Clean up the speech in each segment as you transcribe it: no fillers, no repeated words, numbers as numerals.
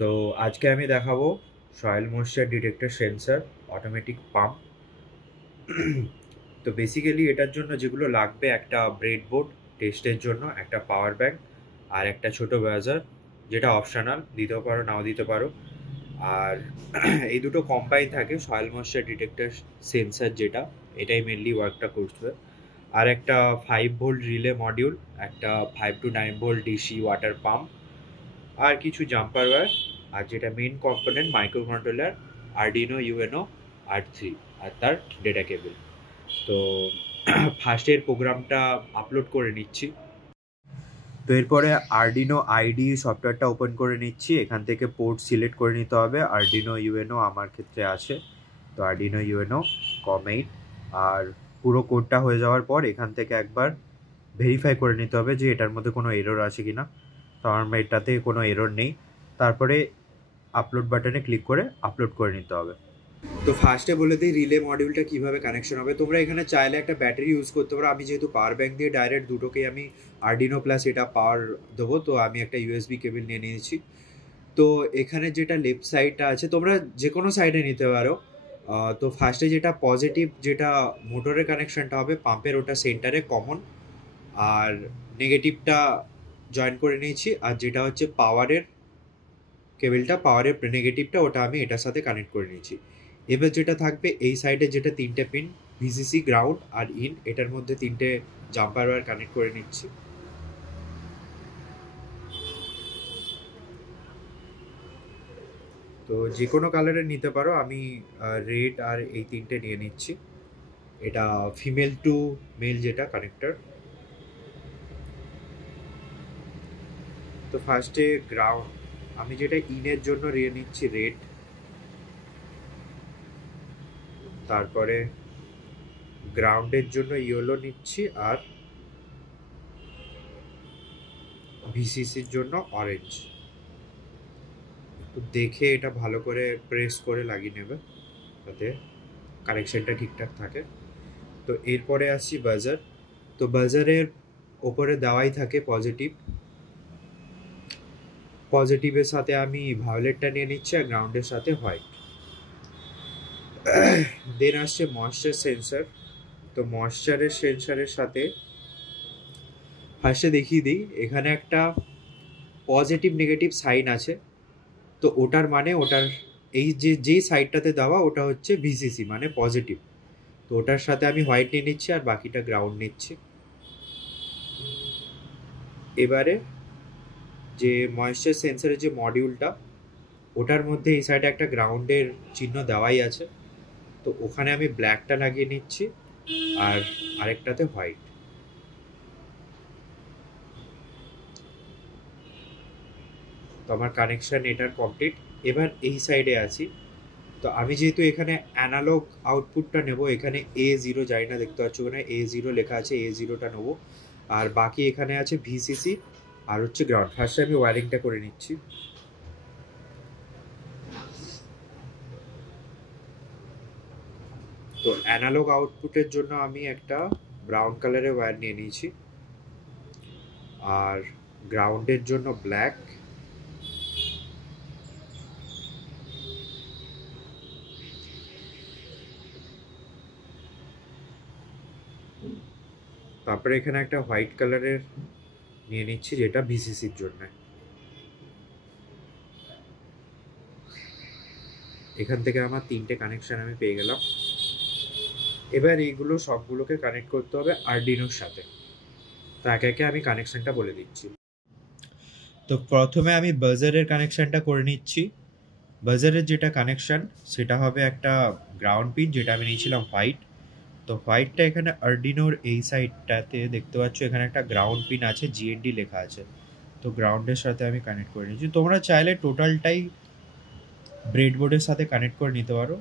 তো আজকে আমি দেখাবো soil moisture detector sensor automatic pump. তো বেসিক্যালি এটার জন্য যেগুলো লাগবে, একটা ব্রেডবোর্ড টেস্টের জন্য, একটা পাওয়ার ব্যাংক আর একটা ছোট ব্রাউজার, যেটা অপশনাল, দিতেও পারো নাও দিতে পারো। আর এই দুটো কম্বাইন থাকে সয়েল ময়েশ্চার ডিটেক্টর সেন্সর, যেটা এটাই মেনলি ওয়ার্কটা করবে। আর একটা 5 ভোল্ট রিলে মডিউল, একটা 5 to 9 volt DC water pump, আর কিছু জাম্পার ওয়্যার, আর যেটা main component micro controller Arduino UNO R3 আর তার ডেটা কেবল। তো ফার্স্টের প্রোগ্রামটা আপলোড করে নিচ্ছি। তো এরপরে আরডিনো আইডি সফটওয়্যারটা ওপেন করে নিচ্ছি। এখান থেকে পোর্ট সিলেক্ট করে নিতে হবে। আরডিনো ইউএনও আমার ক্ষেত্রে আছে, তো আরডিনো ইউএনও কম8। আর পুরো কোডটা হয়ে যাওয়ার পর এখান থেকে একবার ভেরিফাই করে নিতে হবে যে এটার মধ্যে কোনো এরর আছে কি না। তো আমার এটাতে কোনো এরর নেই। তারপরে আপলোড বাটনে ক্লিক করে আপলোড করে নিতে হবে। তো ফার্স্টে বলে দিই রিলে মডিউলটা কীভাবে কানেকশন হবে। তোমরা এখানে চাইলে একটা ব্যাটারি ইউজ করতে পারো। আমি যেহেতু পাওয়ার ব্যাংক দিয়ে ডাইরেক্ট দুটোকেই আমি আরডিনো প্লাস এটা পাওয়ার দেবো, তো আমি একটা ইউএসবি কেবল নিয়ে নিয়েছি। তো এখানে যেটা লেফট সাইডটা আছে, তোমরা যে কোনো সাইডে নিতে পারো। তো ফার্স্টে যেটা পজিটিভ, যেটা মোটরের কানেকশনটা হবে পাম্পের, ওটা সেন্টারে কমন। আর নেগেটিভটা জয়েন করে নিয়েছি। আর যেটা হচ্ছে পাওয়ারের কেবলটা, পাওয়ারের নেগেটিভটা, ওটা আমি এটার সাথে কানেক্ট করে নিয়েছি। এবার যেটা থাকবে এই সাইডে, যেটা তিনটে পিন ভিসিসি, গ্রাউন্ড আর ইন, এটার মধ্যে তিনটে জাম্পার ওয়্যার কানেক্ট করে নিচ্ছি। তো যে কোনো কালারের নিতে পারো, আমি রেড আর এই তিনটে নিয়ে নিচ্ছি। এটা ফিমেল টু মেল যেটা কানেক্টর। তো ফার্স্টে গ্রাউন্ড, আমি যেটা ইনের জন্য নিয়ে নিচ্ছি রেড। তারপরে গ্রাউন্ডের জন্য ইয়েলো নিচ্ছি, আর ভিসিসির জন্য অরেঞ্জ। তো দেখে এটা ভালো করে প্রেস করে লাগিয়ে নেবে যাতে কানেকশনটা ঠিকঠাক থাকে। তো এরপরে আসছি বাজার। তো বাজারের ওপরে দেওয়াই থাকে পজিটিভ। পজিটিভের সাথে আমি ভায়োলেটটা নিয়ে নিচ্ছি, আর গ্রাউন্ডের সাথে হোয়াইট। দেন আসছে ময়েশ্চার সেন্সর। তো ময়েশ্চারের সেন্সরের সাথে ফার্স্টে দেখিয়ে দিই, এখানে একটা পজিটিভ নেগেটিভ সাইন আছে। তো ওটার মানে ওটার এই যে সাইডটাতে দেওয়া, ওটা হচ্ছে ভিসিসি মানে পজিটিভ। তো ওটার সাথে আমি হোয়াইট নিয়ে নিচ্ছি, আর বাকিটা গ্রাউন্ড নিচ্ছি। এবারে যে ময়েশ্চার সেন্সরের যে মডিউলটা, ওটার মধ্যে এই সাইডে একটা গ্রাউন্ডের চিহ্ন দেওয়াই আছে। তো ওখানে আমি ব্ল্যাকটা লাগিয়ে নিচ্ছি, আর আরেকটাতে হোয়াইট। তো আমার কানেকশান এটার কমপ্লিট। এবার এই সাইডে আছি। তো আমি যেহেতু এখানে অ্যানালগ আউটপুটটা নেব, এখানে A0 যাই না, দেখতে পাচ্ছ ওখানে A0 লেখা আছে, A0টা নেবো। আর বাকি এখানে আছে ভিসিসি আর হচ্ছে গ্রাউন্ড। ফার্স্টে আমি ওয়ারিংটা করে নিচ্ছি। তো অ্যানালগ আউটপুটের জন্য আমি একটা ব্রাউন কালারের ওয়্যার নিয়ে নিয়েছি, আর গ্রাউন্ডের জন্য ব্ল্যাক। তারপরে এখানে একটা হোয়াইট কালারের নিয়ে নিচ্ছি, যেটা ভিসিসির জন্য। এখান থেকে আমার তিনটে কানেকশন আমি পেয়ে গেলাম। এবার এইগুলো সবগুলোকে কানেক্ট করতে হবে আরডিনোর সাথে। তো একে একে আমি কানেকশনটা বলে দিচ্ছি। তো প্রথমে আমি বাজারের কানেকশনটা করে নিচ্ছি। বাজারের যেটা কানেকশন, সেটা হবে একটা গ্রাউন্ড পিন, যেটা আমি নিয়েছিলাম হোয়াইট। তো হোয়াইটটা এখানে আরডিনোর এই সাইডটাতে দেখতে পাচ্ছ, এখানে একটা গ্রাউন্ড পিন আছে, জিএনডি লেখা আছে। তো গ্রাউন্ডের সাথে আমি কানেক্ট করে নিচ্ছি। তোমরা চাইলে টোটালটাই ব্রেডবোর্ডের সাথে কানেক্ট করে নিতে পারো,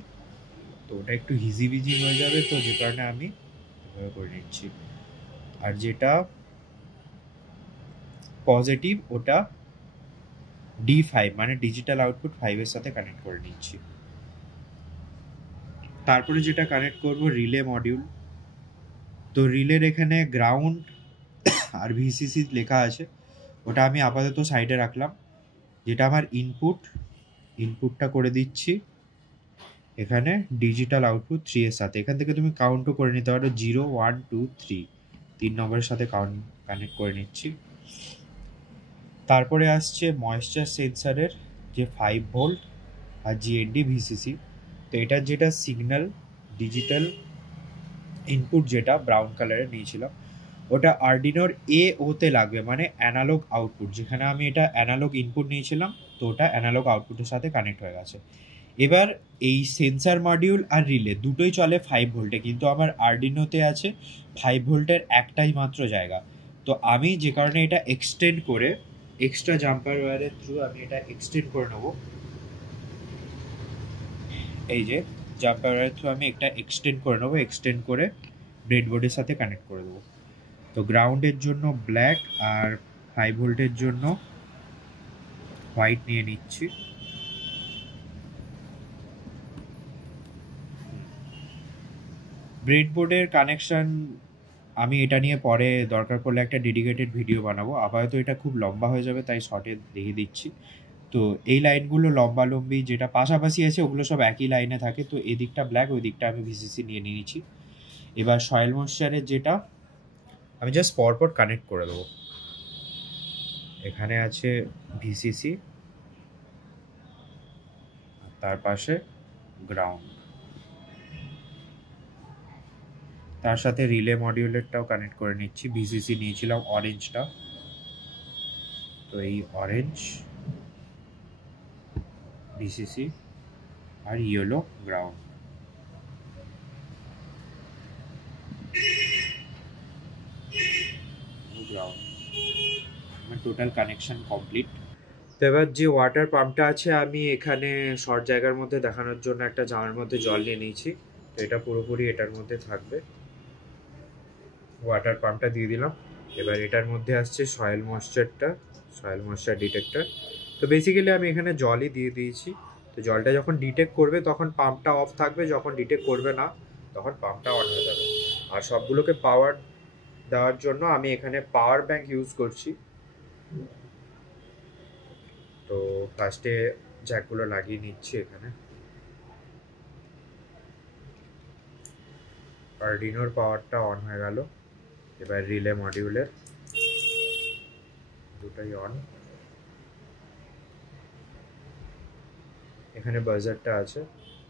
তো ওটা একটু হিজিবিজি হয়ে যাবে, তো যে কারণে আমি এভাবে করে নিচ্ছি। আর যেটা পজিটিভ, ওটা D5 মানে ডিজিটাল আউটপুট 5-এর সাথে কানেক্ট করে নিচ্ছি। তারপরে যেটা কানেক্ট করব রিলে মডিউল। তো রিলের এখানে গ্রাউন্ড আর ভিসিসি লেখা আছে, ওটা আমি আপাতত সাইডে রাখলাম। যেটা আমার ইনপুট, ইনপুটটা করে দিচ্ছি এখানে ডিজিটাল আউটপুট 3 এর সাথে। এখান থেকে তুমি কাউন্টও করে নিতে পারো 0 1 2 3 3 নম্বরের সাথে কানেক্ট করে নিচ্ছি। তারপরে আসছে ময়েশ্চার সেন্সারের যে 5 ভোল্ট আর জিএনডি ভিসিসি। তো এটার যেটা সিগন্যাল ডিজিটাল ইনপুট যেটা ব্রাউন কালারের নিয়েছিলাম ওটা আর্ডিনোর ওতে লাগবে, মানে অ্যানালগ আউটপুট। যেখানে আমি এটা অ্যানালগ ইনপুট নিয়েছিলাম তো ওটা অ্যানালগ আউটপুটের সাথে কানেক্ট হয়ে গেছে। এবার এই সেন্সার মডিউল আর রিলে দুটোই চলে 5 ভোল্টে, কিন্তু আমার আর্ডিনোতে আছে 5 ভোল্টের একটাই মাত্র জায়গা। তো আমি যে কারণে এটা এক্সটেন্ড করে এক্সট্রা জাম্পার ওয়্যারের থ্রু আমি এটা এক্সটেন্ড করে নেবো। এই যে জাম্পার ওয়্যারের থ্রু আমি একটা এক্সটেন্ড করে নেবো, এক্সটেন্ড করে ব্রেডবোর্ডের সাথে কানেক্ট করে দেবো। তো গ্রাউন্ডের জন্য ব্ল্যাক আর 5 ভোল্টের জন্য হোয়াইট নিয়ে নিচ্ছি। ব্রেডবোর্ডের কানেকশন আমি এটা নিয়ে পরে দরকার পড়লে একটা ডেডিকেটেড ভিডিও বানাবো, আপাতত এটা খুব লম্বা হয়ে যাবে তাই শর্টে দেখিয়ে দিচ্ছি। তো এই লাইনগুলো লম্বালম্বি যেটা পাশাপাশি আছে ওগুলো সব একই লাইনে থাকে। তো এদিকটা ব্ল্যাক, ওই দিকটা আমি ভিসিসি নিয়ে নিয়েছি। এবার সয়েল ময়েশ্চারের যেটা আমি জাস্ট পরপর কানেক্ট করে দেবো। এখানে আছে ভিসিসি, তার পাশে গ্রাউন্ড, তার সাথে রিলে মডিউলেরটাও কানেক্ট করে নিচ্ছি। ভিসিসি নিয়েছিলাম অরেঞ্জটা, তো এই অরেঞ্জ ভিসিসি আর ইয়েলো গ্রাউন্ড। আমার টোটাল কানেকশন কমপ্লিট। তো এবার যে ওয়াটার পাম্পটা আছে আমি এখানে শর্ট জায়গার মধ্যে দেখানোর জন্য একটা জামের মধ্যে জল নিয়ে নিয়েছি। তো এটা পুরোপুরি এটার মধ্যে থাকবে। ওয়াটার পাম্পটা দিয়ে দিলাম। এবার এটার মধ্যে আসছে সয়েল ময়েশ্চারটা, সয়েল ময়েশ্চার ডিটেক্টর। তো বেসিক্যালি আমি এখানে জলই দিয়ে দিয়েছি। তো জলটা যখন ডিটেক্ট করবে তখন পাম্পটা অফ থাকবে, যখন ডিটেক্ট করবে না তখন পাম্পটা অন হয়ে যাবে। আর সবগুলোকে পাওয়ার দেওয়ার জন্য আমি এখানে পাওয়ার ব্যাংক ইউজ করছি। তো ফার্স্টে জ্যাকগুলো লাগিয়ে নিচ্ছি এখানে। আর্ডিনোর পাওয়ারটা অন হয়ে গেল। এবার রিলে মডিউলের দুটোই অন। এখানে বাজারটা আছে।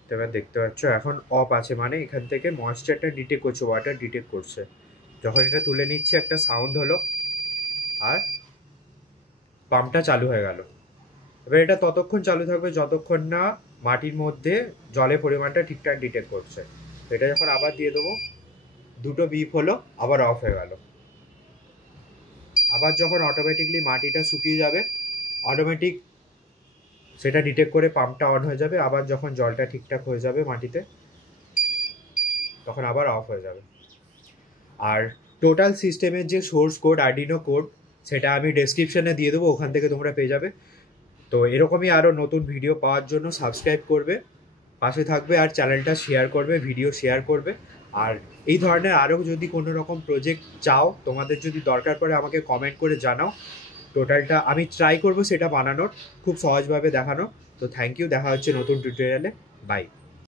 তো এবার দেখতে পাচ্ছ এখন অফ আছে, মানে এখান থেকে ময়েশ্চারটা ডিটেক্ট করছে, ওয়াটার ডিটেক্ট করছে। যখন এটা তুলে নিচ্ছে একটা সাউন্ড হলো আর পাম্পটা চালু হয়ে গেল। এবার এটা ততক্ষণ চালু থাকবে যতক্ষণ না মাটির মধ্যে জলের পরিমাণটা ঠিকঠাক ডিটেক্ট করছে। তো এটা যখন আবার দিয়ে দেবো, দুটো বিপ হলো, আবার অফ হয়ে গেল। আবার যখন অটোমেটিকলি মাটিটা শুকিয়ে যাবে অটোমেটিক সেটা ডিটেক্ট করে পাম্পটা অন হয়ে যাবে। আবার যখন জলটা ঠিকঠাক হয়ে যাবে মাটিতে তখন আবার অফ হয়ে যাবে। আর টোটাল সিস্টেমের যে সোর্স কোড আর্ডিনো কোড সেটা আমি ডেসক্রিপশনে দিয়ে দেবো, ওখান থেকে তোমরা পেয়ে যাবে। তো এরকমই আরও নতুন ভিডিও পাওয়ার জন্য সাবস্ক্রাইব করবে, পাশে থাকবে আর চ্যানেলটা শেয়ার করবে, ভিডিও শেয়ার করবে। আর এই ধরনের আরও যদি কোনো রকম প্রজেক্ট চাও, তোমাদের যদি দরকার পড়ে আমাকে কমেন্ট করে জানাও। টোটালটা আমি ট্রাই করব সেটা বানানোর, খুব সহজভাবে দেখানো। তো থ্যাংক ইউ, দেখা হচ্ছে নতুন টিউটোরিয়ালে। বাই।